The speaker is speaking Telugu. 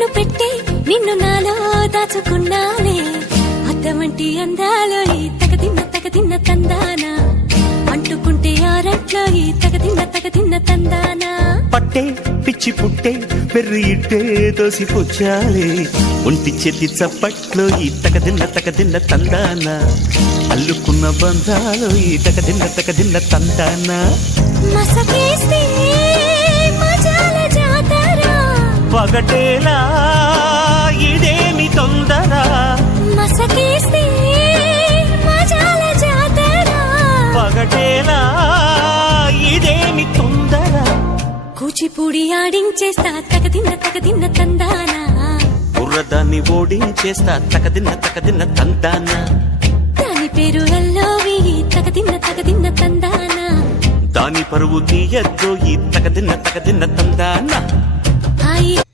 కన్ను పెట్టే నిన్ను నాలో దాచుకున్నానే అద్దమంటి అందాలో ఈ తగదిన్న తందానా అంటుకుంటే ఆరట్లో ఈ తగదిన్న తందానా పట్టే పిచ్చి పుట్టే పెర్రి ఇట్టే దోసిపుచ్చాలే ఒంటి చేతి చప్పట్లో ఈ తగదిన్న తందానా అల్లుకున్న బంధాలు ఈ తగదిన్న తందానా మసకేస్తే మజాల జాతర పగటేలా ఇదేమి తొందర మసకేస్తే మజాల జాతర పగటేలా ఇదేమి తొందర కూచిపూడి ఆడించేస్తా తగదిన్న తందానా బుర్రదాన్ని ఓడించేస్తా తగదిన్న తందానా దాని పేరు ఎల్లోవి తగదిన్న తందానా దాని పరువు తీయద్దు ఈ తగదిన్న తందానా